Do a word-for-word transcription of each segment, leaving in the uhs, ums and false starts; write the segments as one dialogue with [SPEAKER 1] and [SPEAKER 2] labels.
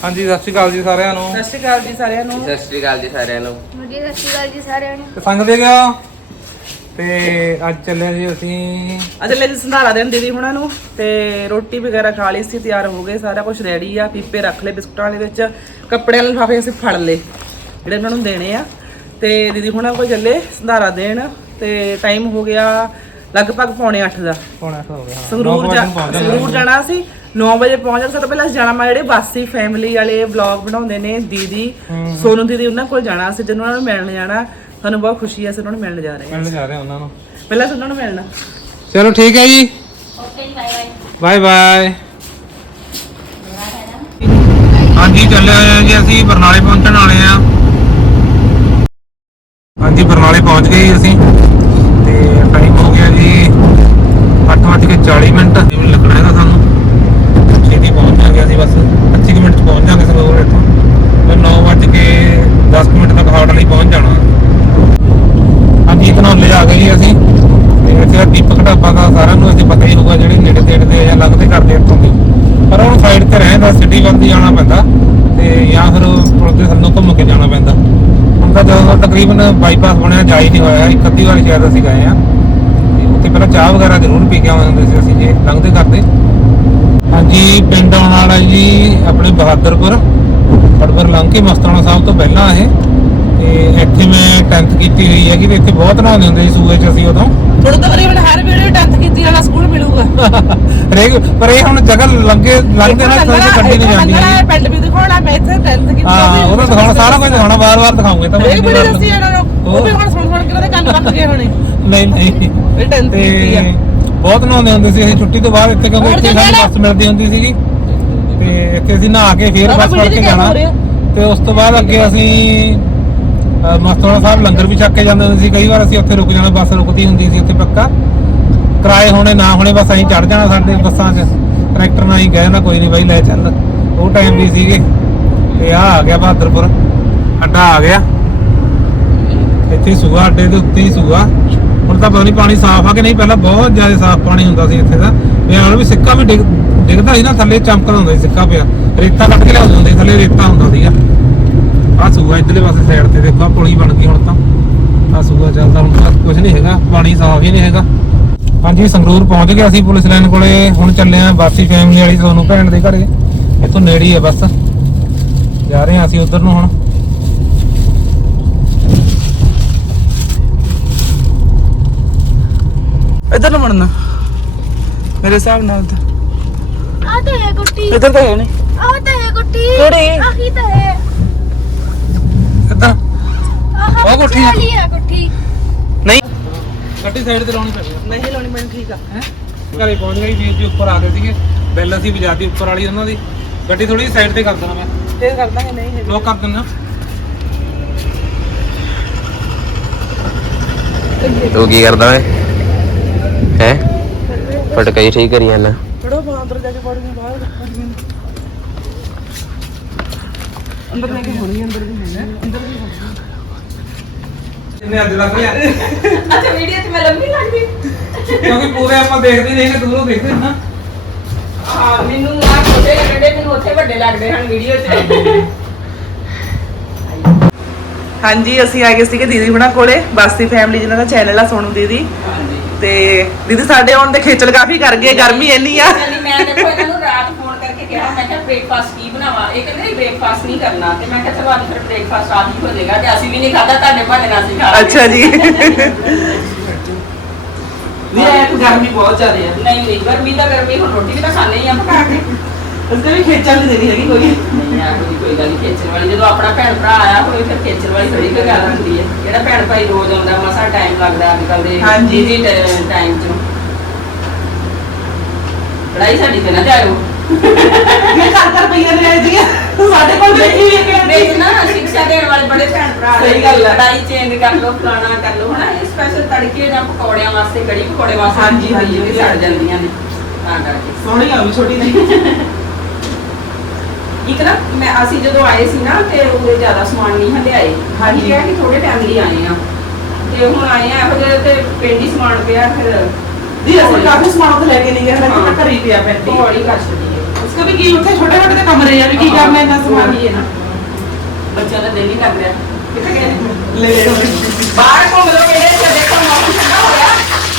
[SPEAKER 1] हाँ जी सत श्री अकाल जी सारिਆਂ ਨੂੰ
[SPEAKER 2] ਸਤਿ ਸ਼੍ਰੀ ਅਕਾਲ ਜੀ ਸਾਰਿਆਂ ਨੂੰ
[SPEAKER 3] ਸਤਿ ਸ਼੍ਰੀ ਅਕਾਲ ਜੀ ਸਾਰਿਆਂ ਨੂੰ
[SPEAKER 4] ਜੀ ਸਤਿ ਸ਼੍ਰੀ ਅਕਾਲ ਜੀ ਸਾਰਿਆਂ ਨੂੰ
[SPEAKER 1] ਤੇ ਸੰਗ ਦੇ ਗਿਆ ਤੇ ਅੱਜ ਚੱਲੇ ਜੀ ਅਸੀਂ
[SPEAKER 2] ਅੱਜ ਲੈ ਜੀ ਸੰਧਾਰਾ ਦੇਣ ਦੀਦੀ ਹੁਣਾਂ ਨੂੰ ਤੇ ਰੋਟੀ ਵਗੈਰਾ ਖਾ ਲਈ ਸੀ, ਤਿਆਰ ਹੋ ਗਏ, ਸਾਰਾ ਕੁਝ ਰੈਡੀ ਆ। ਪੀਪੇ ਰੱਖ ਲਏ ਬਿਸਕੁਟਾਂ ਦੇ ਵਿੱਚ, ਕੱਪੜਿਆਂ ਦੇ ਲਿਫਾਫੇ ਅਸੀਂ ਫੜ ਲਏ ਜਿਹੜੇ ਉਹਨਾਂ ਨੂੰ ਦੇਣੇ ਆ। ਤੇ ਦੀਦੀ ਹੁਣਾਂ ਕੋਲ ਚੱਲੇ ਸੰਧਾਰਾ ਦੇਣ ਤੇ ਟਾਈਮ ਹੋ ਗਿਆ ਲਗਭਗ ਪੌਣੇ ਅੱਠ ਦਾ।
[SPEAKER 1] ਪੌਣੇ ਅੱਠ ਹੋ ਗਿਆ।
[SPEAKER 2] ਸੰਗਰੂਰ ਜਾ ਸੰਗਰੂਰ ਜਾਣਾ ਸੀ, ਨੌ ਵਜੇ ਪਹੁੰਚ ਜਾਣਾ। ਸਭ ਤੋਂ ਪਹਿਲਾਂ ਜਾਣਾ ਮੈਂ ਜਿਹੜੇ ਬਾਸੀ ਫੈਮਿਲੀ ਵਾਲੇ ਵਲੌਗ ਬਣਾਉਂਦੇ ਨੇ ਦੀਦੀ ਸੋਨੂ ਦੀਦੀ, ਉਹਨਾਂ ਕੋਲ ਜਾਣਾ ਸੀ, ਜਿਹਨਾਂ ਨੂੰ ਮਿਲਣ ਜਾਣਾ। ਸਾਨੂੰ ਬਹੁਤ ਖੁਸ਼ੀ ਹੈ, ਅਸੀਂ ਉਹਨਾਂ ਨੂੰ ਮਿਲਣ ਜਾ ਰਹੇ ਹਾਂ।
[SPEAKER 1] ਮਿਲਣ ਜਾ ਰਹੇ ਉਹਨਾਂ ਨੂੰ,
[SPEAKER 2] ਪਹਿਲਾਂ ਅਸੀਂ ਉਹਨਾਂ ਨੂੰ ਮਿਲਣਾ।
[SPEAKER 1] ਚਲੋ ਠੀਕ ਹੈ ਜੀ,
[SPEAKER 4] ਓਕੇ ਜੀ, ਬਾਏ ਬਾਏ
[SPEAKER 1] ਬਾਏ ਬਾਏ। ਹਾਂਜੀ ਚੱਲੇ ਹੋਏ ਆ ਜੀ, ਅਸੀਂ ਬਰਨਾਲੇ ਪਹੁੰਚਣ ਵਾਲੇ ਆ। ਹਾਂਜੀ ਬਰਨਾਲੇ ਪਹੁੰਚ ਗਏ ਜੀ ਅਸੀਂ ਤੇ ਟਾਈਮ ਹੋ ਗਿਆ ਜੀ ਅੱਠ ਵੱਜ ਕੇ ਚਾਲੀ ਮਿੰਟ। ਜਿਵੇਂ ਲੱਗਣਾ ਹੈਗਾ ਸਾਨੂੰ, ਛੇਤੀ ਪਹੁੰਚ ਜਾਗੇ ਅਸੀਂ, ਬਸ ਪੱਚੀ ਕੁ ਮਿੰਟ ਚ ਪਹੁੰਚ ਜਾਗੇ ਸੰਗਰੂਰ ਇੱਥੋਂ। ਫਿਰ ਨੌ ਵੱਜ ਕੇ ਦਸ ਮਿੰਟ ਤੱਕ ਹਾਟ ਲਈ ਪਹੁੰਚ ਜਾਣਾ। ਹਾਂਜੀ ਧਨੌਲੇ ਆ ਗਏ ਜੀ ਅਸੀਂ ਤੇ ਇੱਥੇ ਦੀਪਕ ਢਾਬਾ ਦਾ ਸਾਰਿਆਂ ਨੂੰ ਇੱਥੇ ਪਤਾ ਹੀ ਹੋਊਗਾ, ਜਿਹੜੇ ਨੇੜੇ ਤੇੜੇ ਦੇ ਜਾਂ ਲੰਘਦੇ ਕਰਦੇ ਇੱਥੋਂ ਦੀ। ਪਰ ਹੁਣ ਸਾਈਡ ਤੇ ਰਹਿੰਦਾ, ਸਿਟੀ ਵੱਲ ਦੀ ਜਾਣਾ ਪੈਂਦਾ ਤੇ ਜਾਂ ਫਿਰ ਪੁਲ ਦੇ ਥੱਲੋਂ ਘੁੰਮ ਕੇ ਜਾਣਾ ਪੈਂਦਾ। ਹੁਣ ਤਾਂ ਜਦੋਂ ਤਕਰੀਬਨ ਬਾਈਪਾਸ ਬਣਿਆ ਜਾ ਹੀ ਨਹੀਂ ਹੋਇਆ, ਇੱਕ ਅੱਧੀ ਵਾਰੀ ਸ਼ਾਇਦ ਅਸੀਂ ਗਏ ਆ ਤੇ ਉੱਥੇ ਪਹਿਲਾਂ ਚਾਹ ਵਗੈਰਾ ਜ਼ਰੂਰ ਪੀ ਕੇ ਆਉਂਦੇ ਹੁੰਦੇ ਸੀ ਅਸੀਂ ਜੇ ਲੰਘਦੇ ਕਰਦੇ। ਹਾਂਜੀ ਪਿੰਡ ਆਉਣ ਵਾਲਾ ਜੀ ਆਪਣੇ ਬਹਾਦਰਪੁਰ, ਫੜਵਰ ਲੰਘ ਕੇ ਮਸਤਾਨਾ ਸਾਹਿਬ ਤੋਂ ਪਹਿਲਾਂ ਇਹ। ਤੇ ਇੱਥੇ ਮੈਂ ਟੈਂਥ ਕੀਤੀ ਹੋਈ ਹੈਗੀ ਤੇ ਇੱਥੇ ਬਹੁਤ ਨਹਾਉਂਦੇ ਹੁੰਦੇ ਸੀ ਸੂਏ 'ਚ ਅਸੀਂ ਉਦੋਂ।
[SPEAKER 2] ਥੋੜਾ ਤਕਰੀਬਨ ਹਰ ਵੀਡੀਓ ਟੈਂਥ ਕੀਤੀ ਵਾਲਾ ਸਕੂਲ ਮਿਲੂਗਾ
[SPEAKER 1] ਹਰੇਕ, ਪਰ ਇਹ ਹੁਣ ਜਗ੍ਹਾ ਲੰਘੇ ਲੰਘਦੇ ਨਾਲ ਕੋਈ ਗੱਡੀ ਨਹੀਂ ਜਾਂਦੀ ਹੈ।
[SPEAKER 2] ਪਿੰਡ ਵੀ ਦਿਖਾਉਣਾ, ਮੈਂ ਇੱਥੇ ਟੈਂਥ ਕੀਤੀ
[SPEAKER 1] ਹਾਂ ਉਹਦਾ ਦਿਖਾਉਣਾ, ਸਾਰਾ ਕੁਝ ਦਿਖਾਉਣਾ, ਵਾਰ-ਵਾਰ ਦਿਖਾਉਂਗੇ ਤਾਂ
[SPEAKER 2] ਇਹ ਵੀਡੀਓ ਦੱਸੀ ਇਹਨਾਂ ਨੂੰ, ਉਹ ਵੀ ਹੁਣ ਸੁਣ ਸੁਣ ਕੇ ਉਹਦੇ ਕੰਨ ਬੰਦ ਗਏ ਹੋਣੇ।
[SPEAKER 1] ਨਹੀਂ ਨਹੀਂ
[SPEAKER 2] ਇਹ ਟੈਂਥ ਕੀਤੀ ਆ।
[SPEAKER 1] ਬਹੁਤ ਨਹਾਉਂਦੇ ਹੁੰਦੇ ਸੀ ਅਸੀਂ ਛੁੱਟੀ ਤੋਂ ਬਾਅਦ ਇੱਥੇ, ਕਿਉਂਕਿ ਇੱਥੇ ਸਾਨੂੰ ਬੱਸ ਮਿਲਦੀ ਹੁੰਦੀ ਸੀਗੀ ਤੇ ਇੱਥੇ ਅਸੀਂ ਨਹਾ ਕੇ ਫੇਰ ਬੱਸ ਫੜ ਕੇ ਜਾਣਾ। ਤੇ ਉਸ ਤੋਂ ਬਾਅਦ ਅੱਗੇ ਅਸੀਂ ਮਸਤਾਨਾ ਸਾਹਿਬ ਲੰਗਰ ਵੀ ਛੱਕ ਕੇ ਜਾਂਦੇ ਹੁੰਦੇ ਸੀ। ਕਈ ਵਾਰ ਅਸੀਂ ਉੱਥੇ ਰੁਕ ਜਾਣਾ, ਬੱਸ ਰੁਕਦੀ ਹੁੰਦੀ ਸੀ ਉੱਥੇ ਪੱਕਾ। ਕਿਰਾਏ ਹੋਣੇ ਨਾ ਹੋਣੇ, ਬਸ ਅਸੀਂ ਚੜ ਜਾਣਾ ਸਾਡੇ ਬੱਸਾਂ 'ਚ, ਟਰੈਕਟਰ ਨਾਲ ਹੀ ਗਏ ਨਾ, ਕੋਈ ਨਹੀਂ ਬਾਈ ਲੈ ਚੱਲ। ਉਹ ਟਾਈਮ ਵੀ ਸੀਗੇ। ਤੇ ਆਹ ਆ ਗਿਆ ਬਹਾਦਰਪੁਰ, ਅੱਡਾ ਆ ਗਿਆ ਇੱਥੇ। ਸੂਆ ਅੱਡੇ ਦੇ ਉੱਤੇ ਹੀ ਸੂਆ। ਹੁਣ ਤਾਂ ਪਤਾ ਨਹੀਂ ਪਾਣੀ ਸਾਫ਼ ਆ ਕਿ ਨਹੀਂ, ਪਹਿਲਾਂ ਬਹੁਤ ਜ਼ਿਆਦਾ ਸਾਫ਼ ਪਾਣੀ ਹੁੰਦਾ ਸੀ ਇੱਥੇ ਦਾ। ਮੈਂ ਵੀ ਸਿੱਕਾ ਵੀ ਡਿੱਗ ਡਿੱਗਦਾ ਸੀ ਨਾ ਥੱਲੇ, ਚਮਕਦਾ ਹੁੰਦਾ ਸੀ ਸਿੱਕਾ ਪਿਆ, ਰੇਤਾ ਕੱਢ ਕੇ ਲਿਆਉਂਦੇ ਹੁੰਦੇ ਥੱਲੇ, ਰੇਤਾ ਹੁੰਦਾ ਸੀਗਾ। ਆਹ ਸੂਆ ਇੱਧਰਲੇ ਪਾਸੇ ਸਾਈਡ ਤੇ ਦੇਖੋ, ਪੁਲੀ ਬਣ ਗਈ ਹੁਣ ਤਾਂ। ਆਹ ਸੂਆ ਚੱਲਦਾ, ਹੁਣ ਤਾਂ ਕੁਝ ਨਹੀਂ ਹੈਗਾ, ਪਾਣੀ ਸਾਫ਼ ਹੀ ਨਹੀਂ ਹੈਗਾ। ਹਾਂਜੀ ਸੰਗਰੂਰ ਪਹੁੰਚ ਗਏ ਅਸੀਂ ਪੁਲਿਸ ਲਾਈਨ ਕੋਲੇ। ਹੁਣ ਚੱਲੇ ਆ ਬਾਸੀ ਫੈਮਿਲੀ ਵਾਲੀ ਸੋਨੂੰ ਭੈਣ ਦੇ ਘਰੇ, ਇੱਥੋਂ ਨੇੜੇ ਹੀ ਆ ਬਸ। ਜਾ ਰਹੇ ਹਾਂ ਅਸੀਂ ਉਧਰ ਨੂੰ ਹੁਣ।
[SPEAKER 2] ਇੱਧਰ ਨੂੰ ਮੁੜਨਾ ਮੇਰੇ ਹਿਸਾਬ ਨਾਲ ਤਾਂ।
[SPEAKER 4] ਆ ਤਾਂ ਹੈ ਗੁੱਟੀ,
[SPEAKER 2] ਇੱਧਰ ਤਾਂ ਹੈ ਨਹੀਂ।
[SPEAKER 4] ਆ ਤਾਂ ਹੈ ਗੁੱਟੀ,
[SPEAKER 2] ਕਿਹੜੀ?
[SPEAKER 4] ਆਹੀ ਤਾਂ ਹੈ।
[SPEAKER 1] ਕਿੱਦਾਂ
[SPEAKER 4] ਆਹ
[SPEAKER 1] ਉਹ ਗੁੱਠੀ ਆ।
[SPEAKER 4] ਵਾਲੀ ਆ ਗੁੱਠੀ।
[SPEAKER 1] ਨਹੀਂ ਗੱਡੀ ਸਾਈਡ ਤੇ ਲਾਉਣੀ ਪੈਣੀ
[SPEAKER 2] ਨਹੀਂ ਲਾਉਣੀ ਮੈਨੂੰ, ਠੀਕ ਆ।
[SPEAKER 1] ਹੈ। ਘਰੇ ਪਹੁੰਚ ਗਏ ਵੀਰ ਜੀ, ਉੱਪਰ ਆ ਗਏ ਸੀਗੇ, ਬੈਲ ਅਸੀਂ ਵਜਾਤੀ ਉੱਪਰ ਵਾਲੀ ਉਹਨਾਂ ਦੀ। ਗੱਡੀ ਥੋੜੀ ਸਾਈਡ ਤੇ ਕਰ ਦੇਣਾ, ਮੈਂ
[SPEAKER 2] ਫੇਰ ਕਰ ਦਾਂਗੇ। ਨਹੀਂ
[SPEAKER 1] ਲੋਕ ਕਰ ਦਿੰਦਾ।
[SPEAKER 3] ਤੂੰ ਕੀ ਕਰਦਾ ਓਏ ਹੈ? ਫਟਕਾ ਹੀ ਠੀਕ ਕਰੀ ਜਾਂਦਾ।
[SPEAKER 2] ਥੋੜਾ ਅੰਦਰ ਜਾ ਕੇ ਪੜੀਆਂ, ਬਾਹਰ ਅੰਦਰ ਲੈ ਕੇ ਹੋਣੀ, ਅੰਦਰ ਵੀ ਹੈ, ਅੰਦਰ ਵੀ ਹੋਣੀ।
[SPEAKER 1] ਕਿੰਨੇ ਅੱਜ ਲੱਗ ਗਿਆ?
[SPEAKER 2] ਅੱਛਾ ਵੀਡੀਓ 'ਚ ਮੈਂ ਲੰਮੀ ਲੱਗਦੀ
[SPEAKER 1] ਕਿਉਂਕਿ ਪੂਰੇ ਆਪਾਂ ਦੇਖਦੇ ਨਹੀਂ, ਕਿ ਦੂਰੋਂ ਦੇਖਦੇ ਨਾ।
[SPEAKER 2] ਹਾਂ ਮੈਨੂੰ ਆ ਛੋਟੇ ਲੱਗਦੇ, ਮੈਨੂੰ ਉੱਥੇ ਵੱਡੇ ਲੱਗਦੇ ਹਨ ਵੀਡੀਓ 'ਚ। ਹਾਂਜੀ ਅਸੀਂ ਆ ਗਏ ਸੀਗੇ ਦੀਦੀ ਹੁਣਾਂ ਕੋਲੇ, ਬਾਸੀ ਫੈਮਿਲੀ ਜਿਹਨਾਂ ਦਾ ਚੈਨਲ ਆ ਸੋਨੂ ਦੀਦੀ। ਤੇ ਦੀਦੀ ਸਾਡੇ ਆਉਣ ਤੇ ਖੇਚਲ ਕਾਫੀ ਕਰ ਗਏ, ਗਰਮੀ ਇੰਨੀ ਆ।
[SPEAKER 5] ਮੈਂ ਦੇਖੋ ਇਹਨਾਂ ਨੂੰ ਰਾਤ ਫੋਨ ਕਰਕੇ ਕਿਹਾ, ਮੈਂ ਕਿਹਾ ਬ੍ਰੇਕਫਾਸਟ ਕੀ ਬਣਾਵਾਂ। ਇਹ ਕਹਿੰਦੇ ਨਹੀਂ ਬ੍ਰੇਕਫਾਸਟ ਨਹੀਂ ਕਰਨਾ, ਤੇ ਮੈਂ ਕਿਹਾ ਚਲੋ ਅੱਜ ਫਿਰ ਬ੍ਰੇਕਫਾਸਟ ਆਪ ਹੀ ਹੋ ਜਾਏਗਾ, ਤੇ ਅਸੀਂ ਵੀ ਨਹੀਂ ਖਾਧਾ, ਤੁਹਾਡੇ ਬਹਾਨੇ ਨਾਲ ਅਸੀਂ ਖਾ ਲਾਂਗੇ।
[SPEAKER 2] ਅੱਛਾ ਜੀ। ਨਹੀਂ ਇਹ ਗਰਮੀ ਬਹੁਤ ਜ਼ਿਆਦਾ ਆ।
[SPEAKER 5] ਨਹੀਂ ਨਹੀਂ ਗਰਮੀ ਤਾਂ ਗਰਮੀ, ਹੁਣ ਰੋਟੀ ਵੀ ਤਾਂ ਖਾਣੇ ਹੀ ਆ ਪਕਾ ਕੇ।
[SPEAKER 2] ਉਸਦੇ ਵੀ ਖੇਚਲ ਨਹੀਂ ਦੇਣੀ ਹੈਗੀ ਕੋਈ।
[SPEAKER 5] ਨਹੀਂ ਆ ਕੋਈ ਕੋਈ ਗੱਲ ਨਹੀਂ ਖੇਚਲ ਵਾਲੀ, ਜਦੋਂ ਆਪਣਾ ਭੈਣ ਭਰਾ ਆਇਆ ਹੋਵੇ ਫਿਰ ਖੇਚਲ ਵਾਲੀ ਥੋੜੀ ਕੋਈ ਗੱਲ ਹੁੰਦੀ ਹੈ। ਜਿਹੜਾ ਭੈਣ ਭਾਈ ਰੋਜ਼ ਆਉਂਦਾ, ਮਸਾ ਟਾਈਮ ਲੱਗਦਾ ਅੱਜ ਕੱਲ੍ਹ ਦੇ
[SPEAKER 2] ਹਾਂਜੀ
[SPEAKER 5] ਜੀ ਟਾਈਮ 'ਚ। ਲੜਾਈ ਸਾਡੀ ਤੇ ਨਾ ਜਾਇਓ।
[SPEAKER 2] ਮੈਂ ਘਰ ਘਰ ਪਈਆਂ ਨੇ ਜੀ ਸਾਡੇ ਕੋਲ ਬੈਠੀ ਵੀ ਹੈ
[SPEAKER 5] ਵਿੱਚ ਨਾ ਸਿੱਖਿਆ ਦੇਣ ਵਾਲੇ ਬੜੇ ਭੈਣ ਭਰਾ ਨੇ।
[SPEAKER 2] ਸਹੀ ਗੱਲ ਹੈ।
[SPEAKER 5] ਲੜਾਈ ਚੇਂਜ ਕਰ ਲੋ, ਫਲਾਣਾ ਕਰ ਲੋ, ਹਨਾ। ਇਹ ਸਪੈਸ਼ਲ ਤੜਕੇ ਜਾਂ ਪਕੌੜਿਆਂ ਵਾਸਤੇ, ਕੜੀ ਪਕੌੜੇ ਵਾਸਤੇ
[SPEAKER 2] ਹਾਂਜੀ, ਹਾਂਜੀ,
[SPEAKER 5] ਵੀ ਸੜ ਜਾਂਦੀਆਂ ਨੇ, ਤਾਂ ਕਰਕੇ।
[SPEAKER 2] ਸੋਹਣੀ ਆ ਵੀ ਛੋਟੀ ਜੀ।
[SPEAKER 5] ਇੱਕ ਨਾ ਮੈਂ ਅਸੀਂ ਜਦੋਂ ਆਏ ਸੀ ਨਾ ਤੇ ਉਹਦੇ ਜ਼ਿਆਦਾ ਸਮਾਨ ਨਹੀਂ ਹੰਡਿਆਏ।
[SPEAKER 2] ਹਾਂਜੀ।
[SPEAKER 5] ਕਿਹਾ ਕਿ ਥੋੜੇ ਟਾਈਮ ਲਈ ਆਏ ਆ, ਤੇ ਹੁਣ ਆਏ ਆ ਇਹੋ ਜਿਹੇ ਤੇ ਪਿੰਡ ਹੀ ਸਮਾਨ ਪਿਆ। ਫਿਰ
[SPEAKER 2] जी ਅਸੀਂ ਕਾਫੀ ਸਮਾਨ ਤੋਂ ਲੈ ਕੇ ਨਹੀਂ ਗਏ, ਮੈਂ ਤਾਂ ਘਰੇ ਹੀ ਪਿਆ ਪੈਂਦੀ।
[SPEAKER 5] ਹੌਲੀ ਕਰ ਛੱਡੀ ਹੈ।
[SPEAKER 2] उसके ਦੱਸੋ ਵੀ ਕੀ ਉੱਥੇ ਛੋਟੇ ਛੋਟੇ ਤੇ ਕਮਰੇ ਆ ਵੀ ਕੀ ਕਰਨਾ ਇੰਨਾ ਸਮਾਨ ਹੀ ਹੈ ਨਾ
[SPEAKER 5] ਬੱਚਿਆਂ ਦਾ ਦਿਲ ਨਹੀਂ ਲੱਗ ਰਿਹਾ ਕਿੱਥੇ ਗਏ
[SPEAKER 2] ਲੈ ਲੈ
[SPEAKER 5] ਬਾਹਰ ਘੁੰਮ ਲਓ ਮੇਰੇ ਤੇ ਦੇਖੋ ਮੌਸਮ ਠੰਡਾ ਹੋ ਗਿਆ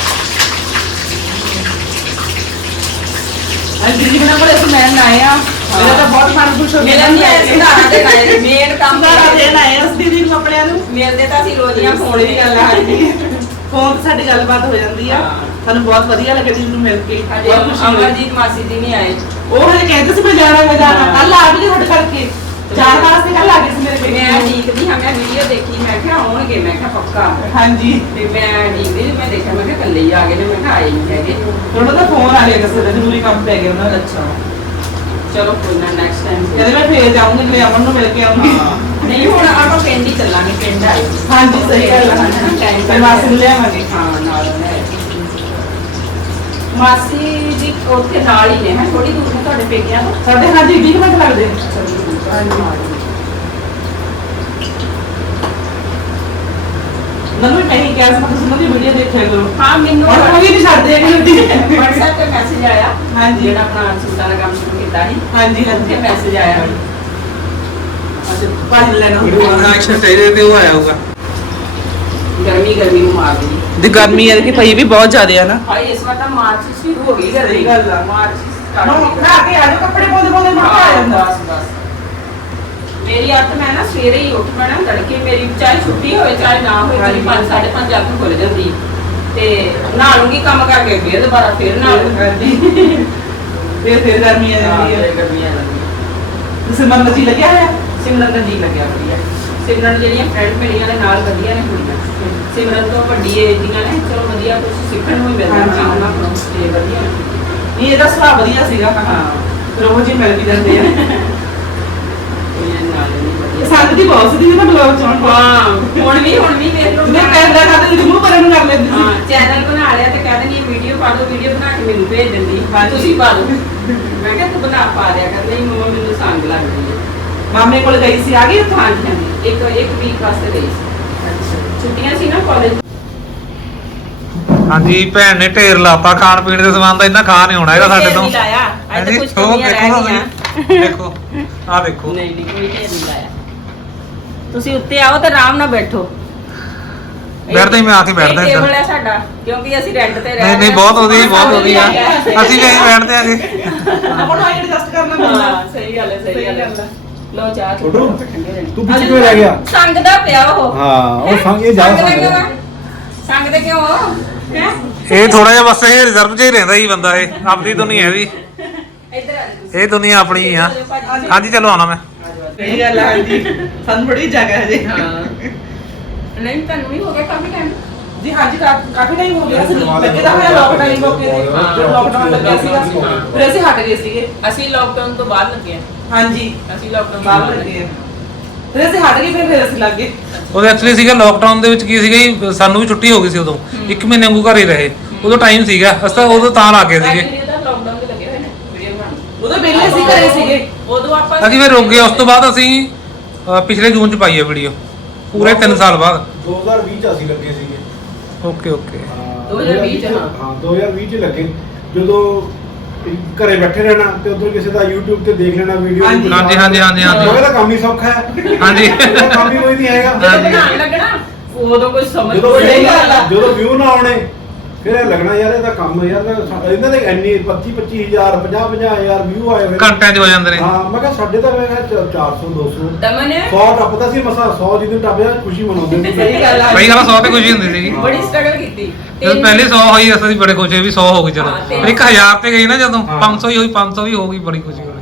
[SPEAKER 2] ਅੱਜ ਦਿੱਲੀ ਬਣਾ ਕੋਲ ਇਸ ਮੈਂ ਆਏ ਆ ਮੇਰਾ ਤਾਂ ਬਹੁਤ ਮਨ ਖੁਸ਼ ਹੋ ਗਿਆ
[SPEAKER 5] ਮਿਲਣ ਨਹੀਂ ਆਏ ਸੰਧਾਰਾ ਦੇ ਆਏ ਮੇਨ ਕੰਮ
[SPEAKER 2] ਸੰਧਾਰਾ ਦੇਣ ਆਏ ਉਸ ਦੀਦੀ ਨੂੰ ਕੱਪੜਿਆਂ ਨੂੰ
[SPEAKER 5] ਮਿਲਦੇ ਤਾਂ ਅਸੀਂ ਰੋਜ਼ੀਆਂ ਫੋਨ ਵੀ
[SPEAKER 2] ਗੱਲ ਆ ਜੀ ਫੋਨ ਤੇ ਸਾਡੀ ਗੱਲਬਾਤ ਹੋ ਜਾਂਦੀ ਆ ਸਾਨੂੰ ਬਹੁਤ ਵਧੀਆ ਲੱਗਿਆ ਜੀ ਨੂੰ ਮਿਲ ਕੇ ਬਹੁਤ ਖੁਸ਼ੀ ਹੋਈ
[SPEAKER 5] ਅਮਰਜੀਤ ਮਾਸੀ ਜੀ ਨਹੀਂ ਆਏ
[SPEAKER 2] ਉਹ ਹਲੇ ਕਹਿੰਦੇ ਸੀ ਮੈਂ ਜਾਣਾ ਮੈਂ ਜਾਣਾ ਕੱਲ ਆ ਵੀ ਤੁਹਾਡੇ ਕਰਕੇ ਚਾਰ ਵਾਸਤੇ ਕੱਲ ਆ ਗਏ ਸੀ ਮੇਰੇ
[SPEAKER 5] ਮੈਂ
[SPEAKER 2] ਬੇਟੇ
[SPEAKER 5] ਦੇਖਦੀ ਹਾਂ ਮੈਂ ਵੀਡੀਓ ਦੇਖੀ ਮੈਂ ਕਿਹਾ ਆਉਣਗੇ ਮੈਂ ਕਿਹਾ ਪੱਕਾ
[SPEAKER 2] ਹਾਂਜੀ
[SPEAKER 5] ਤੇ ਮੈਂ ਦੇਖਦੀ ਮੈਂ ਦੇਖਿਆ ਮੈਂ ਕਿਹਾ ਇਕੱਲੇ ਹੀ ਆ ਗਏ ਨੇ ਮੈਂ ਕਿਹਾ ਆਏ ਨਹੀਂ ਹੈਗੇ
[SPEAKER 2] ਉਹਨਾਂ ਦਾ ਫੋਨ ਆ ਗਿਆ ਕਿਸੇ ਦਾ ਜ਼ਰੂਰੀ ਕੰਮ ਪੈ ਗਿਆ ਉਹਨਾਂ ਦਾ
[SPEAKER 5] ਅੱਛਾ ਚਲੋ ਕੋਈ ਨਾ ਨੈਕਸਟ ਟਾਈਮ
[SPEAKER 2] ਕਹਿੰਦੇ ਮੈਂ ਫੇਰ ਜਾਊਂਗੀ ਤੇ ਅਮਨ ਨੂੰ ਮਿਲ ਕੇ ਆਉਂਗੀ
[SPEAKER 5] ਨਹੀਂ ਹੁਣ ਆਪਾਂ ਪਿੰਡ ਹੀ ਚੱਲਾਂਗੇ ਪਿੰਡ ਆਏ
[SPEAKER 2] ਹਾਂਜੀ ਸਹੀ ਗੱਲ ਆ
[SPEAKER 5] ਟਾਈਮ
[SPEAKER 2] ਤੇ ਮਾਸੀ ਨੂੰ ਲਿਆਵਾਂਗੇ
[SPEAKER 5] ਹਾਂ ਨਾਲ ਲੈ ਮਾਸੀ ਜੀ ਉੱਥੇ ਨਾਲ ਹੀ ਨੇ ਹੈ ਥੋੜੀ ਦੂਰ ਨੇ ਤੁਹਾਡੇ ਪੇਕਿਆਂ ਤੋਂ
[SPEAKER 2] ਸਾਡੇ ਹਾਂਜੀ ਵੀਹ ਮਿੰਟ ਲੱਗਦੇ ਹਾਂਜੀ ਨੰਨੂ ਕਹੀਂ ਕਿਹਾ ਸੀ ਤੁਸੀਂ ਉਹਨਾਂ ਦੀ ਵੀਡੀਓ ਦੇਖਿਆ ਕਰੋ
[SPEAKER 5] ਹਾਂ ਮੈਨੂੰ
[SPEAKER 2] ਔਰ ਕੋਈ ਨਹੀਂ ਛੱਡਦੇ ਹੈਗੇ ਜਲਦੀ
[SPEAKER 5] WhatsApp ਤੇ ਮੈਸੇਜ ਆਇਆ
[SPEAKER 2] ਹਾਂਜੀ
[SPEAKER 5] ਜਿਹੜਾ ਆਪਣਾ ਸੂਟਾਂ ਦਾ ਕੰਮ ਸ਼ੁਰੂ ਕੀਤਾ ਸੀ
[SPEAKER 2] ਹਾਂਜੀ
[SPEAKER 5] ਉੱਥੇ
[SPEAKER 2] ਹਾਂਜੀ
[SPEAKER 5] ਮੈਸੇਜ ਆਇਆ
[SPEAKER 2] ਅੱਛਾ ਪੰਜ ਲੈਣਾ
[SPEAKER 1] ਐਕਸ਼ਨ ਚਾਹੀਦੇ ਤੇ ਉਹ ਆਇਆ ਹੋਊਗਾ
[SPEAKER 5] ਗਰਮੀ ਗਰਮੀ ਨੂੰ ਮਾਰ ਦਿੱਤੀ
[SPEAKER 2] ਦੀ ਗਰਮੀ ਹੈ ਕਿ ਪਈ ਵੀ ਬਹੁਤ ਜ਼ਿਆਦਾ ਆ ਨਾ
[SPEAKER 5] ਭਾਈ ਇਸ ਵਾਰ ਤਾਂ ਮਾਰਚ ਸ਼ੁਰੂ ਹੋ ਗਈ ਗਰਮੀ
[SPEAKER 2] ਸਹੀ ਗੱਲ ਆ।
[SPEAKER 5] ਮਾਰਚ ਸਟਾਰਟ
[SPEAKER 2] ਨਾ
[SPEAKER 5] ਹੋ ਗਈ
[SPEAKER 2] ਨਾ ਕੇ ਆ ਜਾਓ ਕੱਪੜੇ ਪਾਉਂਦੇ ਪਾਉਂਦੇ ਮਜ਼ਾ ਆ ਜਾਂਦਾ
[SPEAKER 5] ਬਸ ਬਸ ਮੇਰੀ ਅੱਤ ਮੈਂ ਨਾ ਸਵੇਰੇ ਹੀ ਉੱਠ ਪੈਣਾ ਤੜਕੇ ਮੇਰੀ ਚਾਹੇ ਛੁੱਟੀ ਹੋਵੇ ਚਾਹੇ ਨਾ ਹੋਵੇ ਮੇਰੀ ਪੰਜ ਸਾਢੇ ਪੰਜ ਅੱਖ ਖੁੱਲ ਜਾਂਦੀ ਤੇ ਨਹਾ ਲੂੰਗੀ ਕੰਮ ਕਰਕੇ ਫੇਰ ਦੁਬਾਰਾ ਫੇਰ ਨਹਾ ਲੂੰਗੀ
[SPEAKER 2] ਹਾਂਜੀ ਫਿਰ ਫਿਰ ਗਰਮੀ ਆ ਜਾਂਦੀ ਹੈ
[SPEAKER 5] ਗਰਮੀ ਆ ਜਾਂਦੀ ਹੈ
[SPEAKER 2] ਤੁਸੀਂ ਮਨ ਮਚੀ ਲੱਗਿਆ ਹੋਇਆ
[SPEAKER 5] ਸਿਮਰਨ ਦਾ ਜੀ ਲੱਗਿਆ ਵਧੀਆ ਸਿਮਰਨ ਜਿਹੜੀਆਂ ਫਰੈਂਡ ਮਿਲੀਆਂ ਨੇ ਨਾਲ ਵਧੀਆ ਨੇ ਕੁੜੀਆਂ ਸਿਮਰਨ ਤੋਂ ਵੱਡੀ ਏਜ ਦੀਆਂ ਨੇ ਚਲੋ ਵਧੀਆ ਕੁਝ ਸਿੱਖਣ ਨੂੰ ਵੀ ਮਿਲਦਾ
[SPEAKER 2] ਹਾਂਜੀ।
[SPEAKER 5] ਉਹਨਾਂ ਕੋਲੋਂ ਤੇ ਵਧੀਆ
[SPEAKER 2] ਨਹੀਂ ਇਹਦਾ ਸੁਭਾਅ ਵਧੀਆ ਸੀਗਾ
[SPEAKER 5] ਹਾਂ
[SPEAKER 2] ਰੋਜ਼ ਜੀ ਮਿਲ ਵੀ ਜਾਂਦੇ ਆ
[SPEAKER 5] ਕੁੜੀਆਂ ਨਾਲ ਨਹੀਂ ਵਧੀਆ
[SPEAKER 2] ਸੰਗ ਦੀ ਬਹੁਤ ਸੀ ਨਾ ਬਲੌਗ ਚੋਂ
[SPEAKER 5] ਹਾਂ ਹੁਣ ਵੀ ਹੁਣ ਵੀ ਵੇਖ ਲਓ
[SPEAKER 2] ਮੈਂ ਕੈਮਰਾ ਕਰਦੇ ਜਿਹਨੂੰ ਮੂੰਹ ਪਰੇ ਨੂੰ ਕਰ ਲੈਂਦੀ
[SPEAKER 5] ਹਾਂ
[SPEAKER 2] ਸੀ
[SPEAKER 5] ਚੈਨਲ ਬਣਾ ਲਿਆ ਤੇ ਕਹਿੰਦੇ ਨਹੀਂ ਵੀਡੀਓ ਪਾ ਦਿਓ ਵੀਡੀਓ ਬਣਾ ਕੇ ਮੈਨੂੰ ਭੇਜ ਦਿੰਦੀ
[SPEAKER 2] ਹਾਂਜੀ।
[SPEAKER 5] ਤੁਸੀਂ ਪਾ ਦਿਓ ਮੈਂ ਕਿਹਾ ਤੂੰ ਬਣਾ ਪਾ ਦਿਆ ਕਰ ਨਹੀਂ ਮੰਮਾ ਮੈਨੂੰ ਸੰਗ ਲੱਗਦੀ ਹੈ
[SPEAKER 2] ਮਾਮੇ ਕੋਲ ਗਈ ਸੀ ਆ ਗਈ ਉੱਥੋਂ
[SPEAKER 5] ਹਾਂਜੀ ਹਾਂਜੀ ਇੱਕ ਇੱਕ ਵੀਕ ਵਾਸਤੇ ਗਈ ਸੀ ਛੁੱਟੀਆਂ ਸੀ ਨਾ ਕਾਲਜ
[SPEAKER 1] ਹਾਂਜੀ ਭੈਣ ਨੇ ਢੇਰ ਲਾਤਾ ਖਾਣ ਪੀਣ ਦੇ ਸਮਾਨ ਦਾ ਇੰਨਾ ਖਾ ਨਹੀਂ ਹੋਣਾ ਹੈਗਾ ਸਾਡੇ ਤੋਂ
[SPEAKER 5] ਲਾਇਆ ਅੱਜ ਤਾਂ
[SPEAKER 1] ਹਾਂਜੀ,
[SPEAKER 5] ਕੁਝ
[SPEAKER 1] ਉਹ
[SPEAKER 5] ਕਮੀਆਂ ਰਹਿ
[SPEAKER 1] ਦੇਖੋ
[SPEAKER 5] ਗਈਆਂ
[SPEAKER 1] ਦੇਖੋ ਆਹ ਦੇਖੋ
[SPEAKER 5] ਨਹੀਂ ਨਹੀਂ ਕੋਈ ਢੇਰ ਨਹੀਂ ਲਾਇਆ ਤੁਸੀਂ ਉੱਤੇ ਆਓ ਤੇ ਆਰਾਮ ਨਾਲ ਬੈਠੋ
[SPEAKER 1] ਬੈਠਦਾ ਹੀ ਮੈਂ ਆ ਕੇ ਬੈਠਦਾ ਇੱਧਰ।
[SPEAKER 5] ਟੇਬਲ ਹੈ ਸਾਡਾ ਕਿਉਂਕਿ ਅਸੀਂ ਰੈਂਟ ਤੇ ਰਹਿ
[SPEAKER 1] ਨਹੀਂ ਨਹੀਂ
[SPEAKER 5] ਰਹੇ
[SPEAKER 1] ਬਹੁਤ ਵਧੀਆ ਜੀ, ਬਹੁਤ ਵਧੀਆ
[SPEAKER 5] ਹਾਂ,
[SPEAKER 1] ਅਸੀਂ ਵੀ ਐਂ ਬੈਠਦੇ ਆਂਗੇ
[SPEAKER 2] ਆਪਾਂ ਨੂੰ ਐਡਜਸਟ ਕਰਨਾ ਪੈਂਦਾ
[SPEAKER 5] ਹਾਂ ਸਹੀ ਗੱਲ ਹੈ ਸਹੀ ਗੱਲ ਹੈ ਲੋ ਚਾਹ
[SPEAKER 6] ਛੋਟੂ,
[SPEAKER 5] ਠੰਡੇ ਰਹਿਣ।
[SPEAKER 6] ਤੂੰ ਪਿੱਛੇ ਕਿਉਂ ਰਹਿ ਗਿਆ
[SPEAKER 5] ਸੰਗ ਦਾ ਪਿਆ ਉਹ
[SPEAKER 6] ਹਾਂ ਉਹ ਸੰਗ ਇਹ ਜ਼ਿਆਦਾ
[SPEAKER 5] ਸੰਗ
[SPEAKER 6] ਸੰਗ
[SPEAKER 5] ਦਾ
[SPEAKER 6] ਰਿਹਾ।
[SPEAKER 5] ਕਿਉਂ? ਸੰਗ ਦੇ ਕਿਉਂ ਹੈ
[SPEAKER 1] ਇਹ ਥੋੜਾ ਜਿਹਾ ਬਸ ਇਹ ਰਿਜ਼ਰਵ 'ਚ ਹੀ ਰਹਿੰਦਾ ਹੀ ਬੰਦਾ ਇਹ ਆਪਣੀ ਦੁਨੀਆ ਇਹਦੀ
[SPEAKER 5] ਇੱਧਰ ਆ ਜਾ
[SPEAKER 1] ਇਹ ਦੁਨੀਆ ਆਪਣੀ ਹੀ ਆ ਹਾਂਜੀ ਚਲੋ ਆਉਣਾ ਮੈਂ
[SPEAKER 2] ਸਹੀ ਗੱਲ ਹੈ ਜੀ ਸਾਨੂੰ ਬੜੀ ਜਗ੍ਹਾ ਹੈ ਜੀ
[SPEAKER 5] ਹਾਂ ਨਹੀਂ ਤੁਹਾਨੂੰ ਵੀ ਹੋ ਗਿਆ ਕਾਫੀ ਟਾਈਮ
[SPEAKER 2] ਜੀ ਹਾਂਜੀ ਕਾ- ਕਾਫੀ ਟਾਈਮ ਹੋ ਗਿਆ ਸੀ ਲੱਗੇ ਤਾਂ ਹੋਇਆ ਲੋਕਡਾਊਨ ਮੌਕੇ ਤੇ ਜਦੋਂ ਲੋਕਡਾਊਨ ਲੱਗਿਆ ਸੀਗਾ ਫਿਰ ਅਸੀਂ ਹਟ ਗਏ ਸੀਗੇ
[SPEAKER 5] ਅਸੀਂ ਲਾਕਡਾਊਨ ਤੋਂ ਬਾਅਦ ਲੱਗੇ ਹਾਂ
[SPEAKER 2] ਹਾਂਜੀ
[SPEAKER 5] ਅਸੀਂ ਲਾਕਡਾਊਨ
[SPEAKER 2] ਬਾਹਰ ਲੱਗੇ ਆ। ਫਿਰ ਅਸੀਂ ਹਟ ਗਏ ਫਿਰ ਫਿਰ ਅਸੀਂ ਲੱਗ ਗਏ
[SPEAKER 1] ਉਹਦੇ ਐਕਚੁਅਲੀ ਸੀਗਾ ਲੋਕਡਾਊਨ ਦੇ ਵਿੱਚ ਕੀ ਸੀਗਾ ਜੀ ਸਾਨੂੰ ਵੀ ਛੁੱਟੀ ਹੋ ਗਈ ਸੀ ਉਦੋਂ ਇੱਕ ਮਹੀਨੇ ਵਾਂਗੂ ਘਰ ਹੀ ਰਹੇ ਉਦੋਂ ਟਾਈਮ ਸੀਗਾ ਅਸੀਂ ਤਾਂ ਉਦੋਂ ਤਾਂ ਲੱਗ ਗਏ ਸੀਗੇ
[SPEAKER 5] ਐਕਚੁਅਲੀ ਤਾਂ ਲਾਕਡਾਊਨ ਤੇ ਲੱਗੇ ਹੋਏ ਨੇ ਵੀਡੀਓ ਬਣਾਉਣ
[SPEAKER 2] ਉਦੋਂ ਪਹਿਲੇ ਅਸੀਂ ਘਰੇ ਸੀਗੇ
[SPEAKER 5] ਉਦੋਂ ਆਪਾਂ
[SPEAKER 1] ਅਸੀਂ ਫਿਰ ਰੁਕ ਗਏ ਉਸ ਤੋਂ ਬਾਅਦ ਅਸੀਂ ਅਹ, ਪਿਛਲੇ ਜੂਨ 'ਚ ਪਾਈ ਹੈ ਵੀਡੀਓ ਪੂਰੇ ਤਿੰਨ ਸਾਲ ਬਾਅਦ
[SPEAKER 6] ਦੋ ਹਜ਼ਾਰ ਵੀਹ ਚ ਅਸੀਂ ਲੱਗੇ ਸੀਗੇ
[SPEAKER 1] ਓਕੇ ਓਕੇ
[SPEAKER 6] ਹਾਂ,
[SPEAKER 5] ਦੋ ਹਜ਼ਾਰ ਵੀਹ ਚ, ਹਾਂ।
[SPEAKER 6] ਹਾਂ ਦੋ ਹਜ਼ਾਰ ਵੀਹ ਚ ਲੱਗੇ ਜਦੋਂ ਘਰੇ ਬੈਠੇ ਰਹਿਣਾ ਤੇ ਉਧਰ ਕਿਸੇ ਦਾ YouTube ਤੇ ਦੇਖ ਲੈਣਾ ਵੀਡੀਓ
[SPEAKER 2] ਹਾਂਜੀ,
[SPEAKER 1] ਹਾਂਜੀ ਹਾਂਜੀ ਹਾਂਜੀ ਹਾਂਜੀ
[SPEAKER 6] ਉਹਦਾ ਕੰਮ ਹੀ ਸੌਖਾ ਹੈ
[SPEAKER 1] ਹਾਂਜੀ
[SPEAKER 6] ਉਹਦਾ ਕੰਮ ਹੀ ਕੋਈ ਨਹੀਂ ਹੈਗਾ
[SPEAKER 5] ਜਦੋਂ ਬਣਾਉਣ ਲੱਗਣਾ ਉਦੋਂ ਕੋਈ ਸਮਝ
[SPEAKER 6] ਜਦੋਂ
[SPEAKER 5] ਕੋਈ ਨਹੀਂ
[SPEAKER 2] ਸਹੀ ਗੱਲ ਆ।
[SPEAKER 6] ਜਦੋਂ ਵਿਊ ਨਾ ਆਉਣੇ ਫਿਰ ਇਹ ਲੱਗਣਾ ਯਾਰ ਇਹਦਾ ਕੰਮ ਯਾਰ ਇਹਦਾ- ਇਹਨਾਂ ਦੇ ਇੰਨੀ ਪੱਚੀ ਪੱਚੀ ਹਜ਼ਾਰ ਪੰਜਾਹ ਪੰਜਾਹ ਹਜ਼ਾਰ ਵਿਊ ਆਏ ਹੋਏ ਨੇ।
[SPEAKER 1] ਘੰਟਿਆਂ 'ਚ ਹੋ ਜਾਂਦੇ ਨੇ
[SPEAKER 6] ਹਾਂ ਮੈਂ ਕਿਹਾ ਸਾਡੇ ਤਾਂ ਮੈਂ ਕਿਹਾ ਚਾਰ ਸੌ ਦੋ ਸੌ
[SPEAKER 5] ਦਮਨ
[SPEAKER 6] ਸੌ ਟੱਪਦਾ ਸੀ ਮਸਾ ਸੌ ਜਿੱਦਣ ਟੱਪ ਜਾ ਖੁਸ਼ੀ ਮਨਾਉਂਦੇ ਸੀ
[SPEAKER 2] ਸਹੀ ਗੱਲ ਆ
[SPEAKER 1] ਬਈ ਗੱਲ ਸੌ ਤੇ ਖੁਸ਼ੀ ਹੁੰਦੀ ਸੀਗੀ
[SPEAKER 5] ਬੜੀ ਸਟਰਗਲ ਕੀਤੀ
[SPEAKER 1] ਜਦੋਂ ਪਹਿਲੇ ਸੌ ਹੋਈ ਅਸੀਂ ਬੜੇ ਖੁਸ਼ ਹੋਏ ਵੀ ਸੌ ਹੋ ਗਈ ਚਲੋ
[SPEAKER 5] ਹਾਂ, ਤੇ-
[SPEAKER 1] ਫਿਰ ਇੱਕ ਹਜ਼ਾਰ ਤੇ ਗਈ ਨਾ ਜਦੋਂ
[SPEAKER 6] ਹਾਂ।
[SPEAKER 1] ਪੰਜ ਸੌ ਹੀ ਹੋਈ ਪੰਜ ਸੌ ਵੀ ਹੋ ਗਈ ਬੜੀ ਖੁਸ਼ੀ ਹੋਈ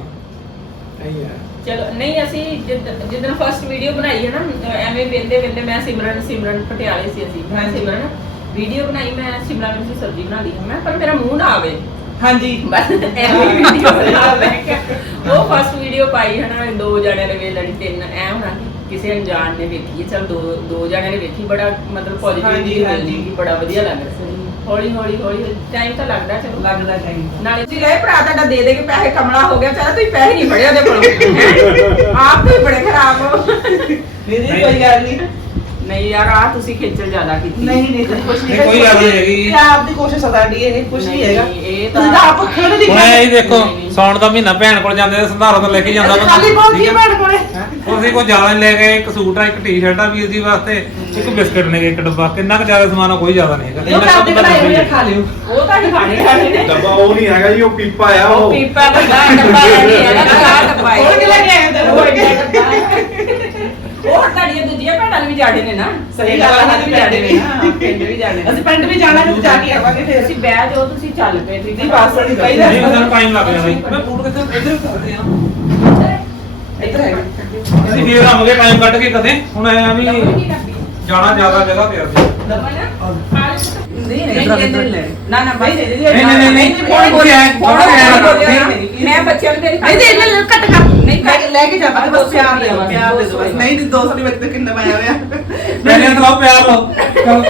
[SPEAKER 6] ਇਹੀ ਹੈ
[SPEAKER 5] ਚਲੋ ਨਹੀਂ ਅਸੀਂ ਜਿੱਦ- ਜਿੱਦਣ ਫਸਟ ਵੀਡੀਓ ਬਣਾਈ ਹੈ ਨਾ ਐਵੇਂ ਵੇਂਦੇ ਵੇਂਦੇ ਮੈਂ ਸਿਮਰਨ ਸਿਮਰਨ ਪਟਿਆਲੇ ਸੀ ਅਸੀਂ ਮੈਂ ਸਿਮਰਨ ਵੀਡੀਓ ਬਣਾਈ ਮੈਂ ਸ਼ਿਮਲਾ ਮਿਰਚ ਦੀ ਸਬਜ਼ੀ ਬਣਾ ਲਈ ਮੈਂ ਪਰ ਮੇਰਾ ਮੂੰਹ ਨਾ ਆਵੇ
[SPEAKER 2] ਹਾਂਜੀ
[SPEAKER 5] ਬਸ ਐਵੇਂ ਵੀਡੀਓ ਬਣਾ ਲੈ ਕੇ ਉਹ ਫਸਟ ਵੀਡੀਓ ਪਾਈ ਹੈ ਨਾ ਦੋ ਜਣੇ ਨੇ ਵੇਖ ਲੈਣੀ ਤਿੰਨ ਐ ਹੋਣਾ ਕਿ ਕਿਸੇ ਅਣਜਾਣ ਨੇ ਵੇਖੀ ਚਲ ਦੋ ਦੋ ਜਣੇ ਨੇ ਵੇਖੀ ਬੜਾ ਮਤਲਬ ਪੋਜ਼ਿਟਿਵਿਟੀ
[SPEAKER 2] ਹਾਂਜੀ,
[SPEAKER 5] ਮਿਲਦੀ ਕਿ ਬੜਾ ਵਧੀਆ ਲੱਗ ਰਿਹਾ ਸੀ ਹੌਲੀ ਹੌਲੀ ਹੌਲੀ ਟਾਈਮ ਤਾਂ ਲੱਗਦਾ ਚਲੋ
[SPEAKER 2] ਲੱਗਦਾ ਟਾਈਮ
[SPEAKER 5] ਨਾਲੇ ਤੁਸੀਂ ਗਏ ਭਰਾ ਤੁਹਾਡਾ ਦੇ ਦੇ ਕੇ ਪੈਸੇ ਕਮਲਾ ਹੋ ਗਿਆ ਚਾਹ ਤੁਸੀਂ ਪੈਸੇ ਨਹੀਂ ਫੜੇ ਉਹਦੇ ਕੋਲੋਂ ਆਪ ਵੀ ਬੜੇ ਖਰਾਬ ਹੋ
[SPEAKER 2] ਨਹੀਂ ਨਹੀਂ ਕੋਈ ਗੱਲ ਨਹੀਂ
[SPEAKER 5] ਨਹੀਂ ਯਾਰ ਆ ਤੁਸੀਂ ਖੇਚਲ ਜ਼ਿਆਦਾ ਕੀਤੀ
[SPEAKER 2] ਨਹੀਂ ਨਹੀਂ ਕੁਝ ਨਹੀਂ
[SPEAKER 1] ਨਹੀਂ, ਕੋਈ ਗੱਲ ਨਹੀਂ ਹੈਗੀ।
[SPEAKER 2] ਇਹ ਆਪ ਦੀ ਕੋਸ਼ਿਸ਼ ਆ ਸਾਡੀ, ਇਹ ਕੁਝ ਨਹੀਂ ਹੈਗਾ।
[SPEAKER 5] ਇਹ
[SPEAKER 2] ਤੁਸੀਂ ਤਾਂ ਆਪ ਭੁੱਖੇ ਨਹੀਂ
[SPEAKER 1] ਹੁਣ ਇਹ ਦੇਖੋ ਸੌਣ ਦਾ ਮਹੀਨਾ ਭੈਣ ਕੋਲ ਜਾਂਦੇ ਆ, ਸੰਧਾਰਾ ਤਾਂ ਲੈ ਕੇ ਜਾਂਦਾ ਬੰਦਾ।
[SPEAKER 2] ਖਾਲੀ ਪਹੁੰਚੀ ਭੈਣ ਕੋਲੇ।
[SPEAKER 1] ਅਸੀਂ ਕੋਈ ਜ਼ਿਆਦਾ ਨਹੀਂ ਲੈ ਗਏ, ਇੱਕ ਸੂਟ ਆ, ਇੱਕ ਟੀ-ਸ਼ਰਟ ਆ ਵੀਰ ਜੀ ਵਾਸਤੇ, ਇੱਕ ਬਿਸਕਟ ਨੇ ਇੱਕ ਡੱਬਾ। ਕਿੰਨਾ ਕੁ ਜ਼ਿਆਦਾ ਸਮਾਨ ਆ, ਕੋਈ ਜ਼ਿਆਦਾ ਨਹੀਂ ਹੈਗਾ।
[SPEAKER 2] ਉਹ ਤਾਂ ਆਪਦੇ ਬਣਾਏ ਹੋਏ ਆ, ਖਾ ਲਿਓ।
[SPEAKER 5] ਉਹ ਤਾਂ ਖਾਣੇ ਖਾਣੇ ਨੇ
[SPEAKER 6] ਡੱਬਾ ਉਹ ਨਹੀਂ ਹੈਗਾ ਜੀ, ਉਹ ਪੀਪਾ ਆ
[SPEAKER 5] ਉਹ
[SPEAKER 6] ਉਹ।
[SPEAKER 5] ਪੀਪਾ ਵੱਡਾ ਡੱਬਾ ਨਹੀਂ ਹੈਗਾ, ਚਾਰ ਡੱਬਾ ਹੈ।
[SPEAKER 2] ਹੋਰ ਕੀ ਲੈ ਕੇ ਆਏ ਹੋ?
[SPEAKER 5] ਉਹ ਵੱਡਾ ਡੱਬਾ ਹੈ। ਉਹ ਤੁਹਾਡੀਆਂ ਦੂਜੀਆਂ ਭੈਣਾਂ ਨੂੰ ਵੀ ਜਾੜੇ ਨੇ ਨਾ।
[SPEAKER 2] ਸਹੀ ਗੱਲ ਆ,
[SPEAKER 5] ਵੀ ਜਾੜੇ ਨੇ ਨਾ, ਪਿੰਡ ਵੀ ਜਾੜੇ ਨੇ।
[SPEAKER 2] ਅਸੀਂ ਪਿੰਡ ਵੀ ਜਾਣਾ ਤੇ ਜਾ ਕੇ ਆਵਾਂਗੇ ਫਿਰ।
[SPEAKER 5] ਅਸੀਂ ਬਹਿ ਜਾਓ, ਤੁਸੀਂ ਚੱਲ ਪਏ ਤੁਸੀਂ
[SPEAKER 2] ਨਹੀਂ, ਬਸ ਅਸੀਂ ਕਹੀ
[SPEAKER 1] ਨਹੀਂ ਸਾਨੂੰ ਟਾਈਮ ਲੱਗ ਜਾਣਾ ਜੀ। ਮੈਂ ਫੂਡ ਕਿੱਥੇ ਇੱਧਰ ਕਰਦੇ ਆ,
[SPEAKER 2] ਇੱਧਰ ਹੈਗਾ।
[SPEAKER 1] ਅਸੀਂ ਫੇਰ ਆਵਾਂਗੇ ਟਾਈਮ ਕੱਢ ਕੇ ਕਦੇ। ਹੁਣ ਐ ਵੀ ਜਾਣਾ ਜ਼ਿਆਦਾ ਜਗ੍ਹਾ ਤੇ ਅਸੀਂ।
[SPEAKER 2] ਨਹੀਂ ਨਹੀਂ
[SPEAKER 5] ਨਾ ਨਾ ਬਾਈ
[SPEAKER 1] ਨਹੀਂ ਨਹੀਂ ਨਹੀਂ ਨਹੀਂ ਕੌਣ ਬੋਲ ਰਿਹਾ ਹੈ? ਕੌਣ ਬੋਲ ਰਿਹਾ ਹੈ?
[SPEAKER 5] ਮੈਂ ਬੱਚਿਆਂ ਨੂੰ ਤੇਰੀ
[SPEAKER 2] ਨਹੀਂ ਤੇ ਇਹਨਾਂ ਨੂੰ ਕੱਟ ਕਰ
[SPEAKER 5] ਨਹੀਂ
[SPEAKER 2] ਲੈ ਲੈ ਕੇ ਜਾਵਾਂਗੇ, ਬਸ ਪਿਆਰ ਦੇ ਦਿਓ,
[SPEAKER 5] ਬਸ,
[SPEAKER 2] ਪਿਆਰ ਦੇ ਦਿਓ ਬਸ।
[SPEAKER 5] ਬਸ।
[SPEAKER 2] ਨਹੀਂ ਨਹੀਂ ਦੋ ਸੌ ਰੁਪਏ ਤੇ ਕਿੰਨਾ ਪਾਇਆ ਹੋਇਆ।
[SPEAKER 1] ਪਹਿਲੇ ਤਾਂ ਲਓ ਪਿਆਰ ਲਓ ਚਲੋ।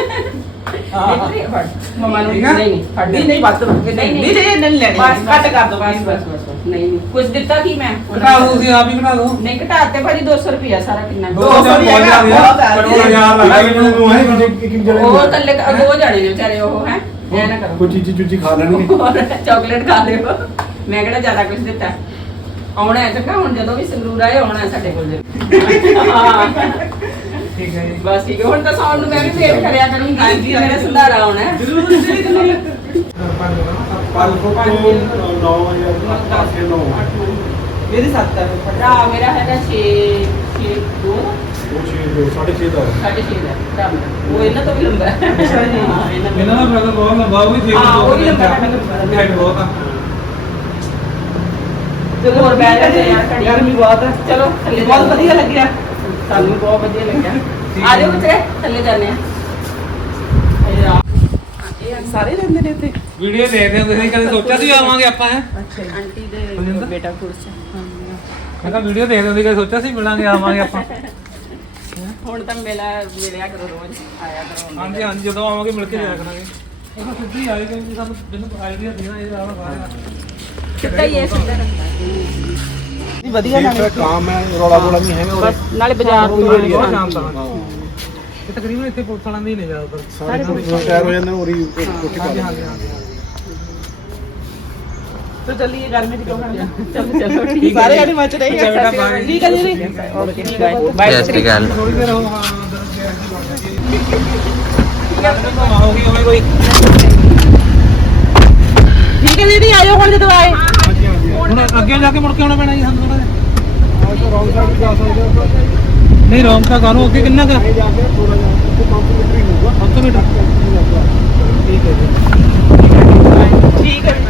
[SPEAKER 5] ਮਮਾ ਨੂੰ
[SPEAKER 1] ਠੀਕ ਆ?
[SPEAKER 5] ਨਹੀਂ ਨਹੀਂ ਫੜ
[SPEAKER 2] ਨਹੀਂ ਨਹੀਂ ਵੱਧ ਨਹੀਂ ਨਹੀਂ ਨਹੀਂ ਨਹੀਂ ਲੈਣੀ,
[SPEAKER 5] ਬਸ
[SPEAKER 2] ਘੱਟ ਕਰ ਦਿਓ
[SPEAKER 5] ਬਸ ਬਸ ਬਸ ਨਹੀਂ ਨਹੀਂ ਕੁਝ ਦਿੱਤਾ ਕੀ ਮੈਂ
[SPEAKER 1] ਘਟਾ ਦੋ, ਤੁਸੀਂ ਆਪ ਹੀ ਘਟਾ ਦੋ।
[SPEAKER 5] ਨਹੀਂ ਘਟਾਤੇ ਭਾਜੀ ਦੋ ਸੌ ਰੁਪਿਆ ਸਾਰਾ ਕਿੰਨਾ
[SPEAKER 1] ਦੋ ਸੌ ਬਹੁਤ ਜ਼ਿਆਦਾ ਹੈ। ਕਰੋੜ ਹਜ਼ਾਰ ਲੱਗ ਗਏ ਮੈਨੂੰ।
[SPEAKER 6] ਨੂੰ ਹੈ ਇੱਕ ਇੱਕ ਜਣੇ
[SPEAKER 5] ਉਹ ਥੱਲੇ ਦੋ ਜਾਣੇ ਨੇ ਵਿਚਾਰੇ ਉਹ ਹੈ ਐ ਨਾ ਕਰੋ
[SPEAKER 6] ਕੋਈ ਚੀਜ਼ੀ ਚੂਜੀ ਖਾ ਲੈਣਗੇ।
[SPEAKER 5] ਚਾਕਲੇਟ ਖਾ ਲਿਓ। ਮੈਂ ਕਿਹੜਾ ਜ਼ਿਆਦਾ ਕੁਝ ਦਿੱਤਾ ਆਉਣਾ ਹੈ ਚੰਗਾ ਹੁਣ ਜਦੋਂ ਵੀ ਸੰਗਰੂਰ ਆਏ ਆਉਣਾ ਹੈ ਸਾਡੇ ਕੋਲ ਹਾਂ
[SPEAKER 1] ਠੀਕ ਹੈ ਜੀ।
[SPEAKER 5] ਬਸ ਠੀਕ ਹੈ ਹੁਣ ਤਾਂ ਸੌਣ ਨੂੰ ਮੈਂ ਵੀ ਵੇਟ ਕਰਿਆ ਕਰੂੰਗੀ ਹਾਂਜੀ ਮੇਰਾ ਸੰਧਾਰਾ ਆਉਣਾ ਹੈ
[SPEAKER 2] ਜ਼ਰੂਰ ਜ਼ਰੂਰ।
[SPEAKER 6] ਪੰਜ ਸੌ ਤੋਂ ਨੌ ਹਜ਼ਾਰ ਪਾਸੇ ਨੌ
[SPEAKER 2] ਮੇਰੀ ਸੱਤ ਹੈ।
[SPEAKER 5] ਭਰਾ ਮੇਰਾ ਹੈਗਾ ਛੇ ਛੇ ਦੋ
[SPEAKER 6] ਉਹ ਛੇ ਦੋ ਸਾਢੇ ਛੇ ਦਾ
[SPEAKER 5] ਸਾਢੇ ਛੇ ਦਾ ਭਰਾ ਮੇਰਾ। ਉਹ ਇਹਨਾਂ ਤੋਂ ਵੀ ਲੰਬਾ ਹੈ ਹਾਂ, ਇਹਨਾਂ ਤੋਂ
[SPEAKER 1] ਇਹਨਾਂ ਦਾ ਬ੍ਰਦਰ ਬਹੁਤ ਲੰਬਾ, ਉਹ ਵੀ ਠੀਕ
[SPEAKER 5] ਹਾਂ, ਉਹ ਵੀ ਲੰਬਾ ਹੈ, ਮੈਨੂੰ ਪਤਾ।
[SPEAKER 1] ਹਾਈਟ ਬਹੁਤ ਆ।
[SPEAKER 2] ਚਲੋ ਹੋਰ ਬੈਠ ਜਾਂਦੇ ਯਾਰ, ਗਰਮੀ ਬਹੁਤ ਹੈ।
[SPEAKER 5] ਚਲੋ ਥੱਲੇ
[SPEAKER 2] ਬਹੁਤ ਵਧੀਆ ਲੱਗਿਆ।
[SPEAKER 5] ਸਾਨੂੰ ਬਹੁਤ ਵਧੀਆ ਲੱਗਿਆ ਆ ਜਾਓ ਬੱਚੇ ਥੱਲੇ ਜਾਂਦੇ ਆ ਇਹ ਆ
[SPEAKER 2] ਸਾਰੇ ਰਹਿੰਦੇ ਨੇ ਇੱਥੇ।
[SPEAKER 1] ਵੀਡੀਓ ਦੇਖਦੇ ਹੁੰਦੇ ਸੀ, ਕਦੇ ਸੋਚਿਆ ਸੀ ਆਵਾਂਗੇ ਆਪਾਂ ਹੈ।
[SPEAKER 2] ਅੱਛਾ ਜੀ।
[SPEAKER 5] ਆਂਟੀ ਦੇ ਬੇਟਾ ਕੁਰਸ
[SPEAKER 1] ਮੈਂ ਕਿਹਾ ਵੀਡੀਓ ਦੇਖਦੇ ਹੁੰਦੇ, ਕਦੇ ਸੋਚਿਆ ਸੀ ਮਿਲਾਂਗੇ ਆਵਾਂਗੇ ਆਪਾਂ।
[SPEAKER 5] ਹੁਣ ਤਾਂ ਮਿਲਿਆ ਮਿਲਿਆ ਕਰੋ ਰੋਜ਼ ਆਇਆ ਕਰੋ
[SPEAKER 1] ਹਾਂਜੀ ਹਾਂਜੀ ਜਦੋਂ ਆਵਾਂਗੇ ਮਿਲ ਕੇ ਜਾਇਆ ਕਰਾਂਗੇ। ਉਹ ਤਾਂ ਸਿੱਧੀ ਆਏ ਕਿਉਂਕਿ ਸਾਨੂੰ ਮੈਨੂੰ ਆਈਡੀਆ ਸੀ ਨਾ ਇਹ ਵਾਲਾ ਸਾਰਾ।
[SPEAKER 5] ਸਿੱਧਾ ਹੀ ਇਹ ਸਿੱਧਾ
[SPEAKER 2] ਨਹੀਂ ਵਧੀਆ
[SPEAKER 6] ਠੀਕ ਹੈ, ਕੰਮ ਹੈ, ਰੌਲਾ ਗੋਲਾ ਨਹੀਂ ਹੈਗਾ ਉਰੇ।
[SPEAKER 5] ਬਸ ਨਾਲੇ ਬਾਜ਼ਾਰ
[SPEAKER 1] ਬਹੁਤ
[SPEAKER 5] ਤੋਂ
[SPEAKER 1] ਬਹੁਤ ਜਾਣਦਾ ਹਾਂ। ਇਹ ਤਕਰੀਬਨ ਇੱਥੇ ਪੁਲਿਸ ਵਾਲਿਆਂ ਦੇ ਹੀ ਨੇ ਜ਼ਿਆਦਾਤਰ।
[SPEAKER 6] ਸਾਰੇ ਰਿਟਾਇਰ ਹੋ ਜਾਂਦੇ ਨੇ ਉਰੀ ਰੋਟੀ ਖਾ
[SPEAKER 1] ਹਾਂਜੀ
[SPEAKER 6] ਲੈਂਦੇ
[SPEAKER 1] ਹਾਂਜੀ ਹਾਂਜੀ।
[SPEAKER 2] तो चलिए गर्मी की क्यों करना।
[SPEAKER 5] ਚਲੋ ਚਲੋ ਠੀਕ
[SPEAKER 2] सारे गाड़ी मच रही
[SPEAKER 1] अच्छा बेटा,
[SPEAKER 2] है।
[SPEAKER 1] बाय।
[SPEAKER 2] ठीक है दीदी।
[SPEAKER 5] ਹੈ ਬਾਏ
[SPEAKER 3] ਜੈ ਸ਼੍ਰੀ ਅਕਾਲ।
[SPEAKER 1] ਥੋੜੀ ਦੇਰ ਹੋ ਹਾਂ ਅੰਦਰ ਗਿਆ ਸੀ ਬਾਹਰ। ਹੋਗੀ ਹੋਵੇ ਕੋਈ।
[SPEAKER 2] ठीक है दीदी आयो ਹੁਣ ਜਦੋਂ ਆਏ।
[SPEAKER 1] ਹੁਣ ਅੱਗੇ ਜਾ ਕੇ ਮੁੜ ਕੇ ਆਉਣਾ ਪੈਣਾ ਜੀ ਸਾਨੂੰ ਥੋੜਾ ਜਿਹਾ।
[SPEAKER 6] ਆ ਤਾਂ ਰੌਂਗ ਸਾਈਡ ਵੀ ਜਾ ਸਕਦੇ ਆ।
[SPEAKER 1] ਨਹੀਂ ਰੌਂਗ ਤਾਂ ਕਰੋ, ਅੱਗੇ ਕਿੰਨਾ ਕੁ
[SPEAKER 6] ਇਹ ਜਾ ਕੇ ਥੋੜਾ ਜਿਹਾ ਉੱਥੇ ਪੰਜ ਮੀਟਰ ਹੀ ਹੋਊਗਾ।
[SPEAKER 1] ਪੰਜ ਸੌ ਮੀਟਰ ਠੀਕ ਹੈ ਜੀ।
[SPEAKER 2] ਠੀਕ ਹੈ।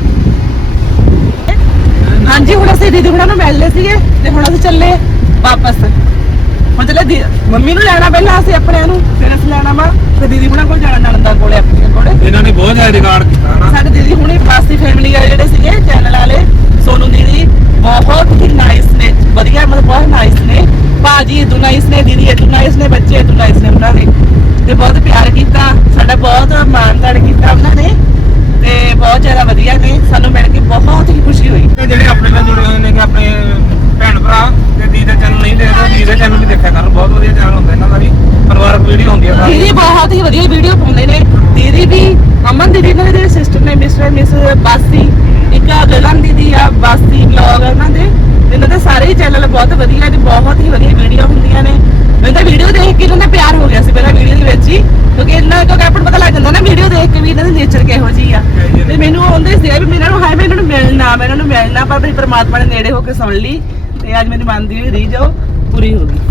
[SPEAKER 2] ਹਾਂਜੀ ਹੁਣ ਅਸੀਂ ਦੀਦੀ ਹੁਣਾਂ ਨੂੰ ਮਿਲ ਲਏ ਸੀਗੇ ਤੇ ਹੁਣ ਅਸੀਂ ਚੱਲੇ ਵਾਪਸ। ਹੁਣ ਚੱਲੇ ਦੀ- ਮੰਮੀ ਨੂੰ ਲੈਣਾ ਪਹਿਲਾਂ ਅਸੀਂ ਆਪਣਿਆਂ ਨੂੰ, ਫਿਰ ਅਸੀਂ ਲੈਣਾ ਵਾ ਤੇ ਦੀਦੀ ਹੁਣਾਂ ਕੋਲ ਜਾਣਾ ਨਣਦਾਂ ਕੋਲੇ ਆਪਣੀਆਂ ਕੋਲੇ।
[SPEAKER 1] ਇਹਨਾਂ ਨੇ ਬਹੁਤ ਜ਼ਿਆਦਾ ਰਿਕਾਰਡ ਕੀਤਾ ਨਾ।
[SPEAKER 2] ਸਾਡੇ ਦੀਦੀ ਹੁਣੇ ਬਾਸੀ ਫੈਮਿਲੀ ਆ ਜਿਹੜੇ ਸੀਗੇ ਚੈਨਲ ਵਾਲੇ, ਸੋਨੂ ਦੀਦੀ ਬਹੁਤ ਹੀ ਨਾਈਸ ਨੇ, ਵਧੀਆ ਮਤਲਬ ਬਹੁਤ ਨਾਈਸ ਨੇ। ਭਾਜੀ ਇਦੋਂ ਨਾਈਸ ਨੇ, ਦੀਦੀ ਇਦੋਂ ਨਾਈਸ ਨੇ, ਬੱਚੇ ਇਦੋਂ ਨਾਈਸ ਨੇ ਉਹਨਾਂ ਨੇ, ਤੇ ਬਹੁਤ ਪਿਆਰ ਕੀਤਾ ਸਾਡਾ, ਬਹੁਤ ਮਾਣਦਾਨ ਕੀਤਾ ਉਹਨਾਂ ਨੇ ਤੇ ਬਹੁਤ ਜ਼ਿਆਦਾ ਵਧੀਆ ਨੇ। ਸਾਨੂੰ ਮਿਲ ਕੇ ਬਹੁਤ ਹੀ ਖੁਸ਼ੀ ਹੋਈ।
[SPEAKER 1] ਇਹ ਜਿਹੜੇ ਆਪਣੇ ਨਾਲ ਜੁੜੇ ਹੋਏ ਨੇ ਕਿ ਆਪਣੇ ਭੈਣ ਭਰਾ ਤੇ ਦੀਦੀ ਦਾ ਚੈਨਲ ਨਹੀਂ ਦੇਖਦੇ, ਦੀਦੀ ਦਾ ਚੈਨਲ ਵੀ ਦੇਖਿਆ ਕਰਨ। ਬਹੁਤ ਵਧੀਆ ਚੈਨਲ ਹੁੰਦਾ ਇਹਨਾਂ ਦਾ ਵੀ, ਪਰਿਵਾਰਕ ਵੀਡੀਓ ਹੁੰਦੀ ਆ ਸਾਰੀ।
[SPEAKER 2] ਦੀਦੀ ਬਹੁਤ ਹੀ ਵਧੀਆ ਵੀਡੀਓ ਪਾਉਂਦੇ ਨੇ। ਦੀਦੀ ਵੀ ਅਮਨ ਦੀਦੀ ਇਹਨਾਂ ਦੇ ਸਿਸਟਰ ਨੇ ਮਿਸਟਰ ਮਿਸ ਬਾਸੀ, ਇੱਕ ਗਗਨ ਦੀਦੀ ਆ ਬਾਸੀ ਵਲੌਗ ਉਹਨਾਂ ਦੇ। ਇਹਨਾਂ ਦੇ ਸਾਰੇ ਹੀ ਚੈਨਲ ਬਹੁਤ ਵਧੀਆ ਨੇ, ਬਹੁਤ ਹੀ ਵਧੀਆ ਵੀਡੀਓ ਹੁੰਦੀਆਂ ਨੇ। ਮੈਨੂੰ ਤਾਂ ਵੀਡੀਓ ਦੇਖ ਕੇ ਇਹਨਾਂ ਦਾ ਪਿਆਰ ਹੋ ਗਿਆ ਸੀ ਪਹਿਲਾਂ ਵੀਡੀਓ ਦੇ ਵਿੱਚ ਹੀ, ਕਿਉਂਕਿ ਇਹਨਾਂ ਕਿਉਂਕਿ ਆਪਾਂ ਨੂੰ ਪਤਾ ਲੱਗ ਜਾਂਦਾ ਨਾ ਵੀਡੀਓ ਦੇਖ ਕੇ ਵੀ ਇਹਨਾਂ ਦੀ ਨੇਚਰ ਕਿਹੋ ਜਿਹੀ ਆ। ਤੇ ਮੈਨੂੰ ਆਉਂਦੇ ਸੀ ਵੀ ਇਹਨਾਂ ਨੂੰ ਹਾਏ ਮੈਂ ਇਹਨਾਂ ਨੂੰ ਮਿਲਣਾ ਮੈਂ ਇਹਨਾਂ ਨੂੰ ਮਿਲਣਾ, ਪਰ ਮੇਰੀ ਪਰਮਾਤਮਾ ਨੇ ਨੇੜੇ ਹੋ ਕੇ ਸੁਣ ਲਈ ਤੇ ਅੱਜ ਮੇਰੀ ਮਨ ਦੀ ਰੀਝ ਉਹ ਪੂਰੀ ਹੋ ਗਈ।